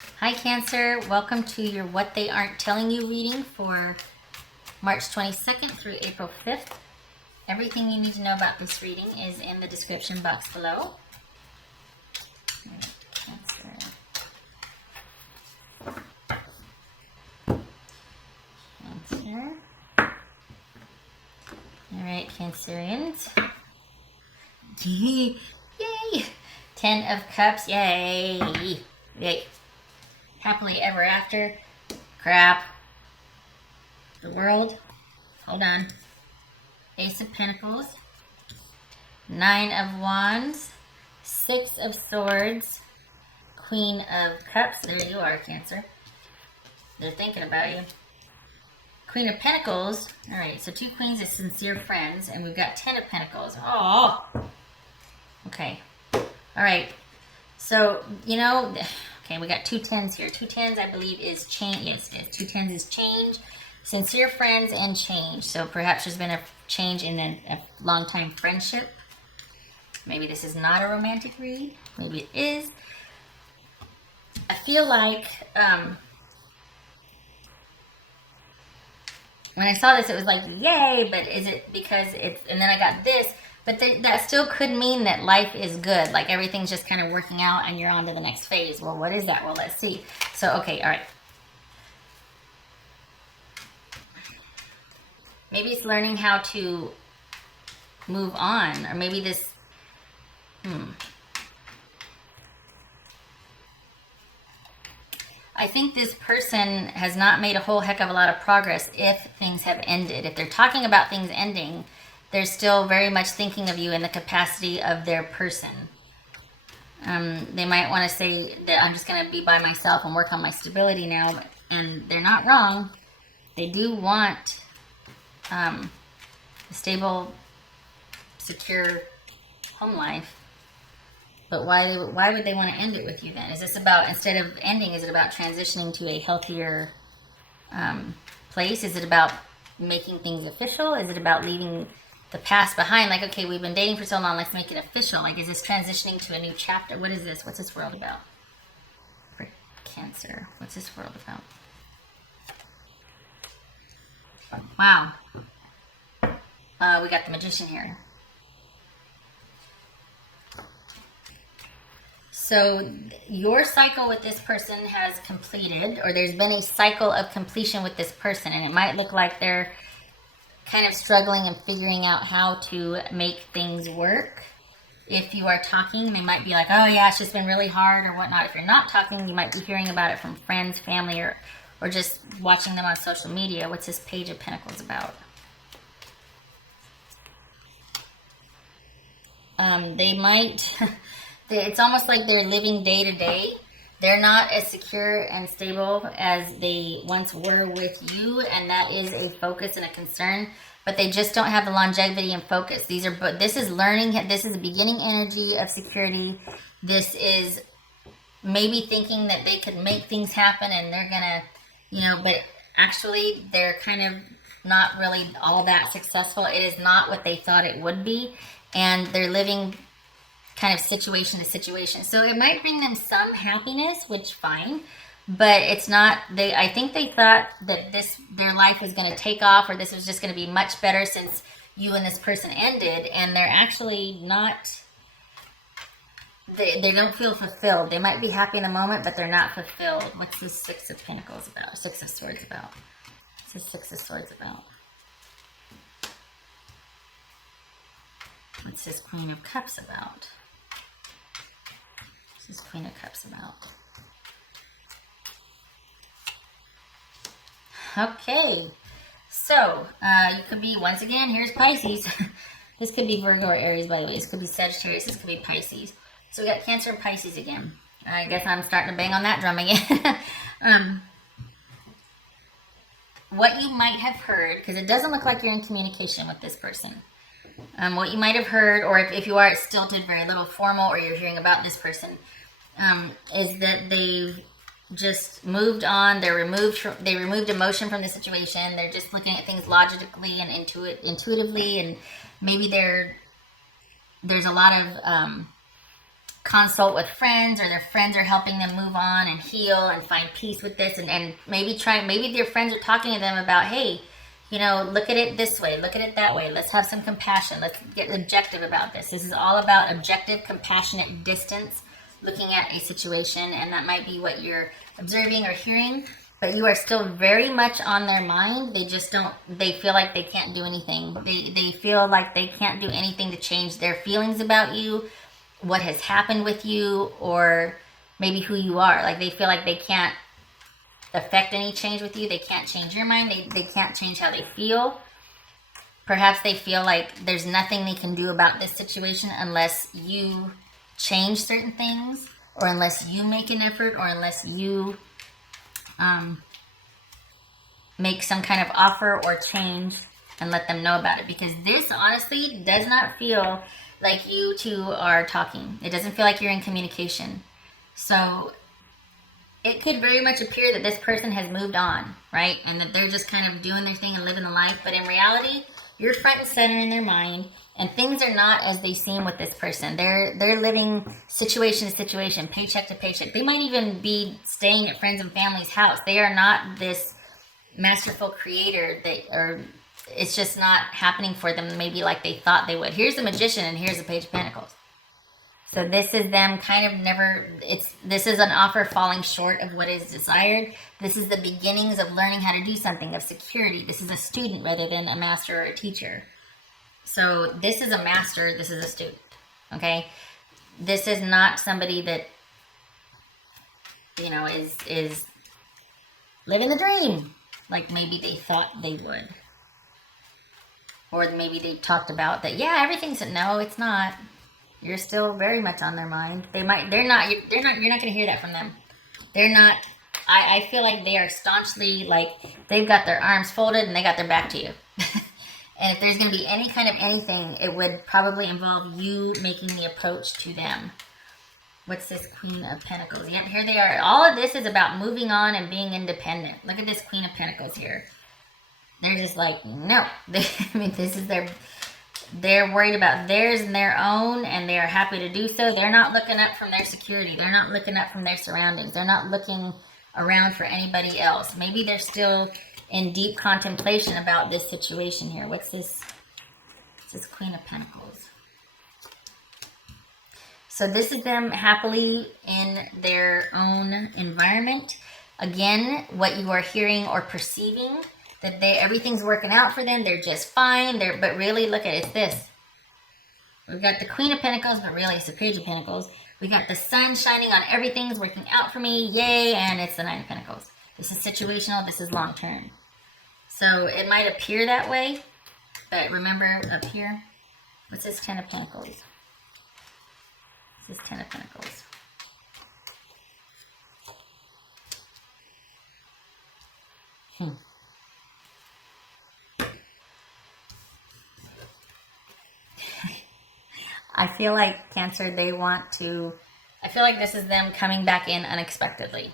Hi Cancer, welcome to your What They Aren't Telling You reading for March 22nd through April 5th. Everything you need to know about this reading is in the description box below. Cancer. Cancer. Alright, Cancerians. Yay! 10 of Cups, yay! Yay! Happily ever after. Crap. The world. Hold on. Ace of Pentacles. 9 of Wands. 6 of Swords. Queen of Cups. There you are, Cancer. They're thinking about you. Queen of Pentacles. Alright, so 2 queens is sincere friends. And we've got 10 of Pentacles. Oh. Okay. Alright. So, okay, we got 2 tens here. 2 tens, I believe, is change. Yes, 2 tens is change. Sincere friends and change. So perhaps there's been a change in a long-time friendship. Maybe this is not a romantic read. Maybe it is. I feel like when I saw this, it was like, yay, but is it because it's, and then I got this, but that still could mean that life is good. Like everything's just kind of working out and you're on to the next phase. Well, what is that? Well, let's see. So, okay, all right. Maybe it's learning how to move on, or maybe this, I think this person has not made a whole heck of a lot of progress if things have ended. If they're talking about things ending, they're still very much thinking of you in the capacity of their person. They might want to say that I'm just going to be by myself and work on my stability now, and they're not wrong. They do want a stable, secure home life. But why would they want to end it with you then? Is this about, instead of ending, is it about transitioning to a healthier place? Is it about making things official? Is it about leaving the past behind? Like, okay, we've been dating for so long, let's make it official. Like, is this transitioning to a new chapter? What is this? What's this world about? For Cancer, what's this world about? Wow. We got the Magician here. So your cycle with this person has completed, or there's been a cycle of completion with this person, and it might look like they're kind of struggling and figuring out how to make things work. If you are talking, they might be like, oh yeah, it's just been really hard or whatnot. If you're not talking, you might be hearing about it from friends, family, or just watching them on social media. What's this Page of Pentacles about? They might... It's almost like they're living day to day. They're not as secure and stable as they once were with you, and that is a focus and a concern. But they just don't have the longevity and focus. This is learning. This is the beginning energy of security. This is maybe thinking that they could make things happen, and they're gonna, but actually they're kind of not really all that successful. It is not what they thought it would be, and they're living kind of situation to situation. So it might bring them some happiness, which fine, but it's not, I think they thought that their life was going to take off, or this was just going to be much better since you and this person ended, and they're actually not, they don't feel fulfilled. They might be happy in the moment, but they're not fulfilled. What's the Six of Pentacles about? Six of Swords about? What's the Six of Swords about? What's this Queen of Cups about? This Queen of Cups about? Okay, so you could be, once again, here's Pisces. This could be Virgo or Aries, by the way. This could be Sagittarius. This could be Pisces. So we got Cancer and Pisces again. I guess I'm starting to bang on that drum again. What you might have heard, because it doesn't look like you're in communication with this person. What you might have heard, or if you are, it's stilted, very little formal, or you're hearing about this person, is that they've just moved on. They removed emotion from the situation. They're just looking at things logically and intuitively, and maybe there's a lot of consult with friends, or their friends are helping them move on and heal and find peace with this, and maybe their friends are talking to them about, hey, look at it this way, look at it that way, let's have some compassion, let's get objective about this. This is all about objective, compassionate distance, looking at a situation, and that might be what you're observing or hearing, but you are still very much on their mind. They feel like they can't do anything. They feel like they can't do anything to change their feelings about you, what has happened with you, or maybe who you are. Like, they feel like they can't affect any change with you. They can't change your mind. They can't change how they feel. Perhaps they feel like there's nothing they can do about this situation unless you change certain things, or unless you make an effort, or unless you make some kind of offer or change and let them know about it. Because this honestly does not feel like you two are talking. It doesn't feel like you're in communication. So it could very much appear that this person has moved on, right? And that they're just kind of doing their thing and living a life. But in reality, you're front and center in their mind, and things are not as they seem with this person. They're living situation to situation, paycheck to paycheck. They might even be staying at friends and family's house. They are not this masterful creator, or it's just not happening for them maybe like they thought they would. Here's the Magician, and here's the Page of Pentacles. So this is them kind of this is an offer falling short of what is desired. This is the beginnings of learning how to do something, of security. This is a student rather than a master or a teacher. So this is a master, this is a student, okay? This is not somebody that, is living the dream like maybe they thought they would. Or maybe they talked about that, yeah, everything's, no, it's not. You're still very much on their mind. You're not going to hear that from them. They're not, I feel like they are staunchly, like, they've got their arms folded and they got their back to you. And if there's going to be any kind of anything, it would probably involve you making the approach to them. What's this Queen of Pentacles? Yep, here they are. All of this is about moving on and being independent. Look at this Queen of Pentacles here. They're just like, no. This is they're worried about theirs and their own, and they are happy to do so. They're not looking up from their security. They're not looking up from their surroundings. They're not looking around for anybody else. Maybe they're still in deep contemplation about this situation here. What's this? It's this Queen of Pentacles. So this is them happily in their own environment. Again, what you are hearing or perceiving, that everything's working out for them. They're just fine. But really, look at it. It's this. We've got the Queen of Pentacles, but really it's the Page of Pentacles. We got the sun shining on everything's working out for me. Yay. And it's the Nine of Pentacles. This is situational. This is long term. So it might appear that way. But remember up here, what's this Ten of Pentacles? This is Ten of Pentacles. I feel like Cancer, I feel like this is them coming back in unexpectedly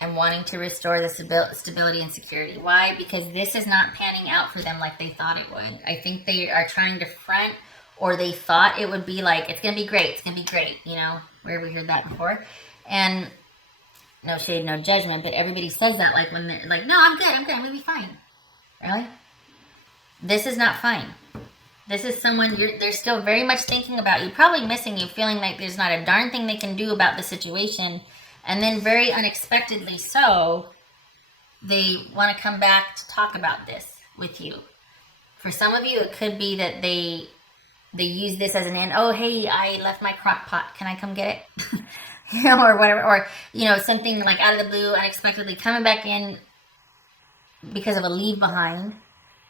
and wanting to restore the stability and security. Why? Because this is not panning out for them like they thought it would. I think they are trying to front, or they thought it would be like, it's going to be great, it's going to be great, where we heard that before. And no shade, no judgment, but everybody says that, like, when they're like, no, I'm good, I'm going to be fine. Really? This is not fine. This is someone, they're still very much thinking about you, probably missing you, feeling like there's not a darn thing they can do about the situation. And then very unexpectedly so, they want to come back to talk about this with you. For some of you, it could be that they use this as an end. Oh, hey, I left my crock pot. Can I come get it? Or whatever. Or, something like out of the blue, unexpectedly coming back in because of a leave behind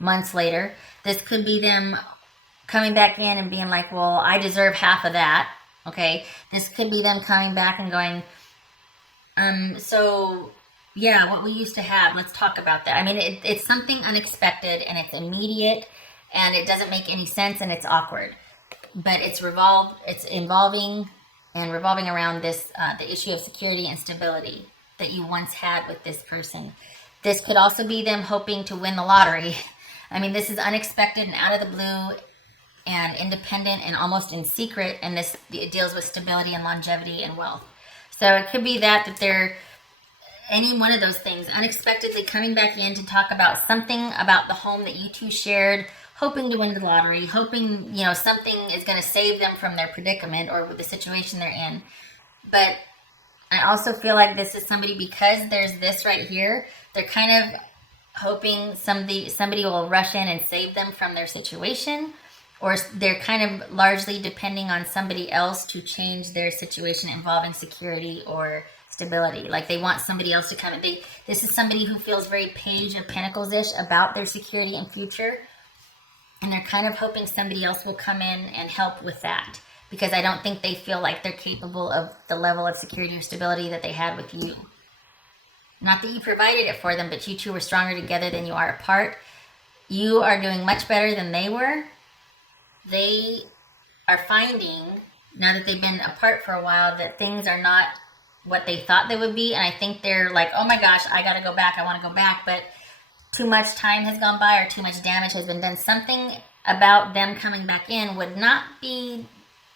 months later. This could be them coming back in and being like, well, I deserve half of that. Okay. This could be them coming back and going, so yeah, what we used to have, let's talk about that. I mean, it's something unexpected, and it's immediate, and it doesn't make any sense, and it's awkward, but it's involving and revolving around this, the issue of security and stability that you once had with this person. This could also be them hoping to win the lottery. I mean, this is unexpected and out of the blue. and independent and almost in secret, and this it deals with stability and longevity and wealth. So it could be that they're any one of those things, unexpectedly coming back in to talk about something about the home that you two shared, hoping to win the lottery, hoping, something is going to save them from their predicament or the situation they're in. But I also feel like this is somebody, because there's this right here, they're kind of hoping somebody will rush in and save them from their situation, or they're kind of largely depending on somebody else to change their situation involving security or stability. Like they want somebody else to come in. This is somebody who feels very Page of Pentacles-ish about their security and future, and they're kind of hoping somebody else will come in and help with that, because I don't think they feel like they're capable of the level of security or stability that they had with you. Not that you provided it for them, but you two were stronger together than you are apart. You are doing much better than they were. They are finding, now that they've been apart for a while, that things are not what they thought they would be. And I think they're like, oh my gosh, I got to go back. I want to go back. But too much time has gone by, or too much damage has been done. Something about them coming back in would not be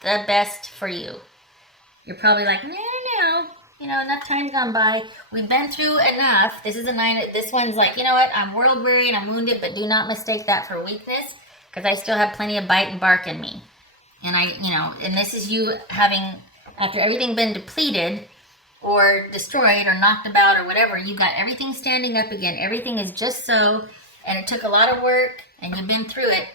the best for you. You're probably like, no. Enough time's gone by. We've been through enough. This is a 9. This one's like, you know what? I'm world weary and I'm wounded, but do not mistake that for weakness, because I still have plenty of bite and bark in me. And and this is you having, after everything been depleted or destroyed or knocked about or whatever, you got everything standing up again. Everything is just so, and it took a lot of work and you've been through it,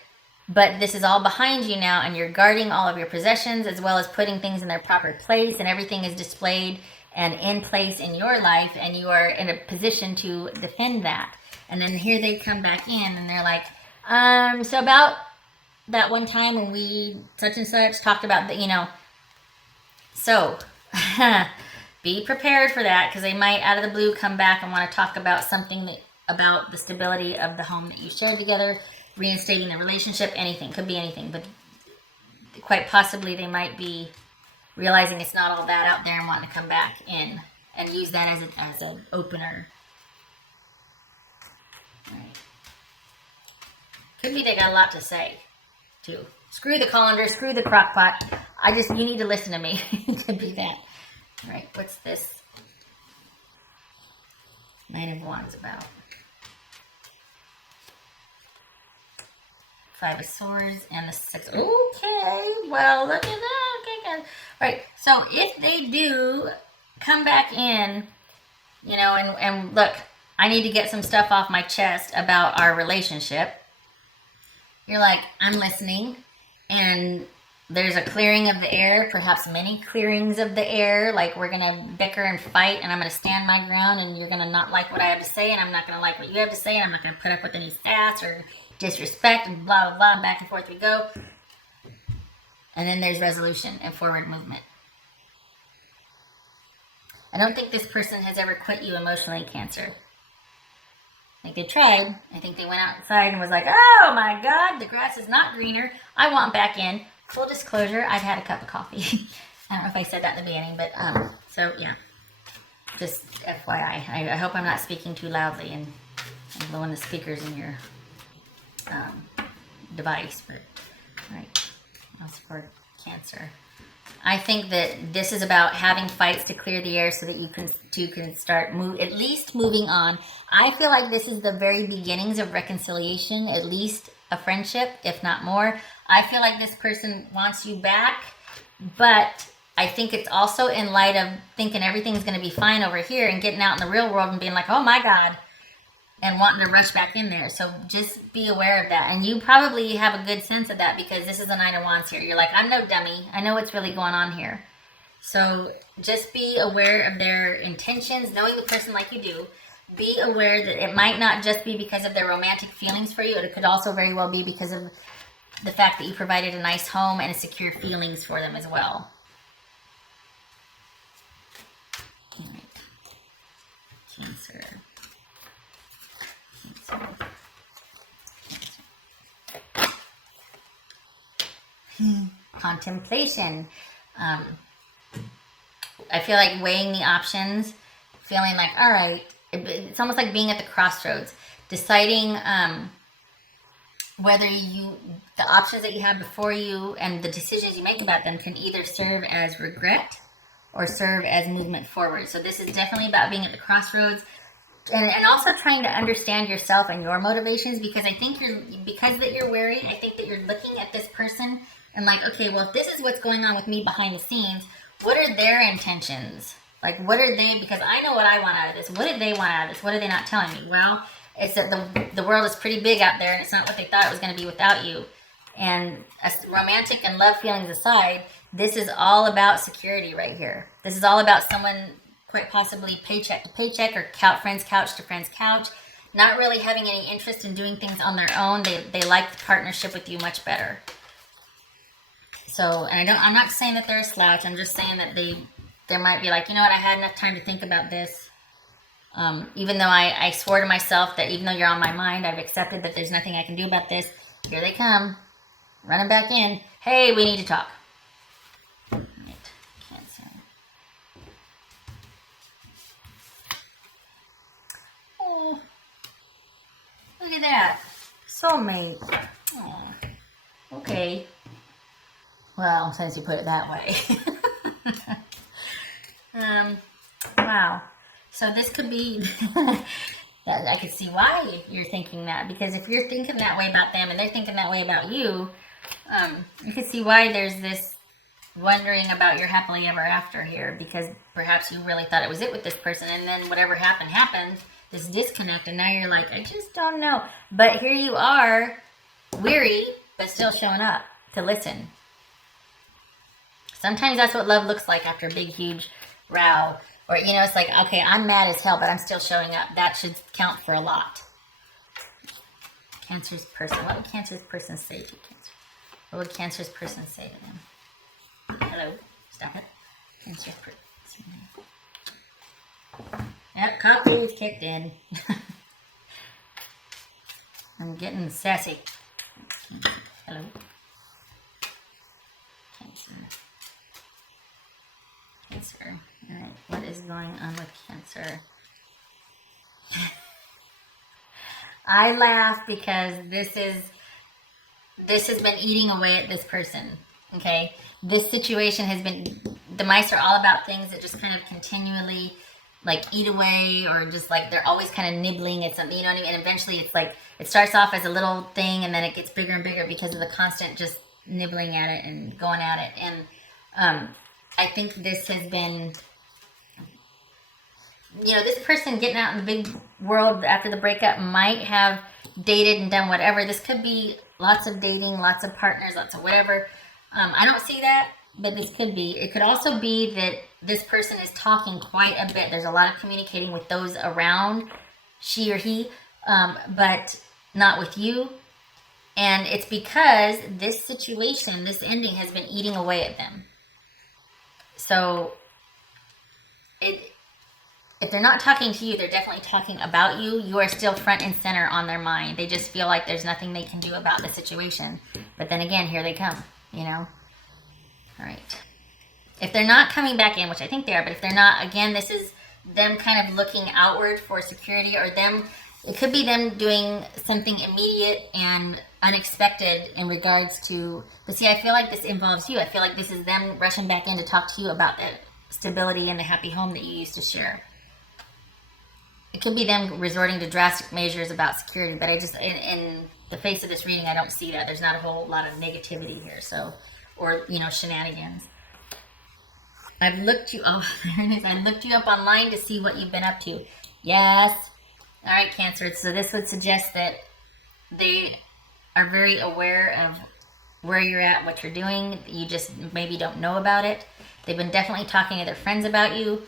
but this is all behind you now, and you're guarding all of your possessions as well as putting things in their proper place, and everything is displayed and in place in your life, and you are in a position to defend that. And then here they come back in and they're like, so about that one time when we such and such talked about the, so be prepared for that, because they might out of the blue come back and want to talk about something about the stability of the home that you shared together, reinstating the relationship, anything, could be anything, but quite possibly they might be realizing it's not all that out there and wanting to come back in and use that as an opener. Right. Could be they got a lot to say too. Screw the colander, screw the crock pot. You need to listen to me. It could be that. All right, what's this 9 of Wands about? 5 of Swords and the 6. Okay, well, look at that. Okay, guys. All right, so if they do come back in, and look, I need to get some stuff off my chest about our relationship. You're like, I'm listening, and there's a clearing of the air, perhaps many clearings of the air, like we're going to bicker and fight, and I'm going to stand my ground, and you're going to not like what I have to say, and I'm not going to like what you have to say, and I'm not going to put up with any sass or disrespect, and blah, blah, blah, and back and forth we go. And then there's resolution and forward movement. I don't think this person has ever quit you emotionally, Cancer. I think they tried. I think they went outside and was like, oh my God, the grass is not greener. I want back in. Full disclosure, I've had a cup of coffee. I don't know if I said that in the beginning, but so yeah. Just FYI. I hope I'm not speaking too loudly and blowing the speakers in your device, but right. That's for Cancer. I think that this is about having fights to clear the air so that you can start at least moving on. I feel like this is the very beginnings of reconciliation, at least a friendship, if not more. I feel like this person wants you back, but I think it's also in light of thinking everything's going to be fine over here and getting out in the real world and being like, oh my God, and wanting to rush back in there. So just be aware of that. And you probably have a good sense of that, because this is a 9 of Wands here. You're like, I'm no dummy. I know what's really going on here. So just be aware of their intentions, knowing the person like you do. Be aware that it might not just be because of their romantic feelings for you. It could also very well be because of the fact that you provided a nice home and a secure feelings for them as well. All right. Cancer. Contemplation. I feel like weighing the options, feeling like, all right, it's almost like being at the crossroads, deciding whether the options that you have before you and the decisions you make about them can either serve as regret or serve as movement forward. So this is definitely about being at the crossroads, and also trying to understand yourself and your motivations, because I think because that you're wary, I think that you're looking at this person and like, okay, well, if this is what's going on with me behind the scenes, what are their intentions? Like, what are they, because I know what I want out of this. What did they want out of this? What are they not telling me? Well, it's that the world is pretty big out there, and it's not what they thought it was going to be without you. And as romantic and love feelings aside, this is all about security right here. This is all about someone quite possibly paycheck to paycheck or friend's couch to friend's couch, not really having any interest in doing things on their own. They like the partnership with you much better. So, and I'm not saying that they're a slouch. I'm just saying that there might be like, you know what, I had enough time to think about this. Even though I swore to myself that even though you're on my mind, I've accepted that there's nothing I can do about this. Here they come, running back in. Hey, we need to talk. Right. Cancer. Oh, look at that. Soulmate. Oh, okay. Well, since you put it that way. Wow. So this could be, I could see why you're thinking that, because if you're thinking that way about them and they're thinking that way about you, you can see why there's this wondering about your happily ever after here, because perhaps you really thought it was it with this person, and then whatever happened, this disconnect, and now you're like, I just don't know. But here you are, weary, but still showing up to listen. Sometimes that's what love looks like after a big, huge row. Or, it's like, okay, I'm mad as hell, but I'm still showing up. That should count for a lot. Cancer's person. What would Cancer's person say to Cancer? What would Cancer's person say to them? Hello. Stop it. Cancer's person. Yep, coffee's kicked in. I'm getting sassy. Hello. Cancer. Cancer. All right, what is going on with Cancer? I laugh because this has been eating away at this person. Okay, this situation has been. The mice are all about things that just kind of continually like eat away, or just like they're always kind of nibbling at something. You know what I mean? And eventually, it's like it starts off as a little thing, and then it gets bigger and bigger because of the constant just nibbling at it and going at it. And I think this has been, this person getting out in the big world after the breakup might have dated and done whatever. This could be lots of dating, lots of partners, lots of whatever. I don't see that, but this could be. It could also be that this person is talking quite a bit. There's a lot of communicating with those around she or he, but not with you. And it's because this situation, this ending, has been eating away at them. So if they're not talking to you, they're definitely talking about you. You are still front and center on their mind. They just feel like there's nothing they can do about the situation. But then again, here they come, All right. If they're not coming back in, which I think they are, but if they're not, again, this is them kind of looking outward for security, or it could be them doing something immediate and unexpected in regards to, but see, I feel like this involves you. I feel like this is them rushing back in to talk to you about the stability and the happy home that you used to share. It could be them resorting to drastic measures about security, but I just, in the face of this reading, I don't see that. There's not a whole lot of negativity here, or shenanigans. I've looked you, oh, there it is. I looked you up online to see what you've been up to. Yes. All right, Cancer. So this would suggest that they are very aware of where you're at, what you're doing. You just maybe don't know about it. They've been definitely talking to their friends about you.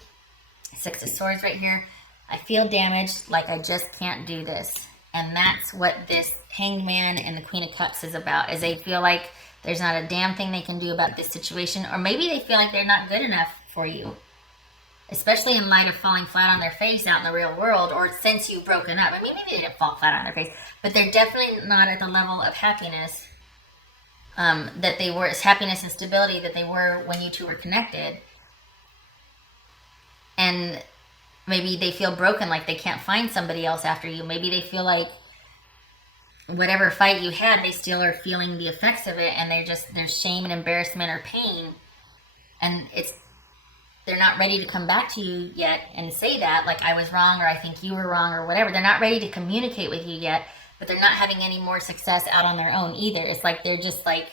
6 of Swords right here. I feel damaged, like I just can't do this. And that's what this Hanged Man and the Queen of Cups is about, is they feel like there's not a damn thing they can do about this situation. Or maybe they feel like they're not good enough for you. Especially in light of falling flat on their face out in the real world, or since you've broken up. I mean, maybe they didn't fall flat on their face, but they're definitely not at the level of happiness that they were, happiness and stability that they were when you two were connected. And maybe they feel broken, like they can't find somebody else after you. Maybe they feel like whatever fight you had, they still are feeling the effects of it, and there's shame and embarrassment or pain, and they're not ready to come back to you yet and say that, like, I was wrong, or I think you were wrong, or whatever. They're not ready to communicate with you yet, but they're not having any more success out on their own either. It's like they're just like,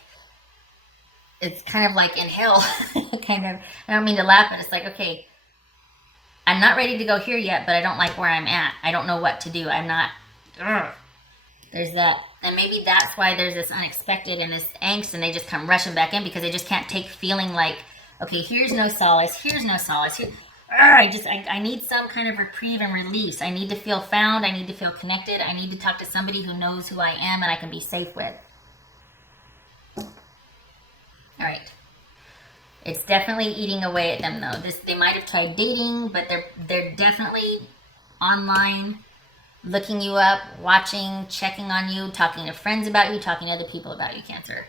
it's kind of like in hell, kind of. I don't mean to laugh, but it's like, okay, I'm not ready to go here yet, but I don't like where I'm at. I don't know what to do. I'm not. Ugh. There's that. And maybe that's why there's this unexpected and this angst, and they just come rushing back in because they just can't take feeling like, okay, here's no solace, here's no solace. Here, I need some kind of reprieve and release. I need to feel found. I need to feel connected. I need to talk to somebody who knows who I am and I can be safe with. All right. It's definitely eating away at them, though. They might have tried dating, but they're definitely online, looking you up, watching, checking on you, talking to friends about you, talking to other people about you, Cancer.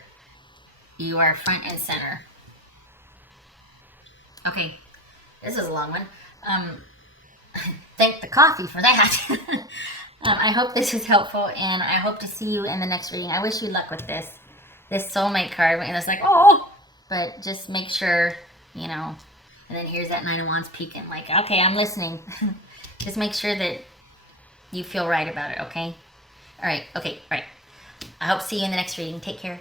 You are front and center. Okay, this is a long one. Um, Thank the coffee for that. I hope this is helpful, and I hope to see you in the next reading. I wish you luck with this. This soulmate card, and it's like, oh, but just make sure, you know. And then here's that Nine of Wands peeking, like, okay, I'm listening. Just make sure that you feel right about it, okay? All right, okay, all right. I hope to see you in the next reading. Take care.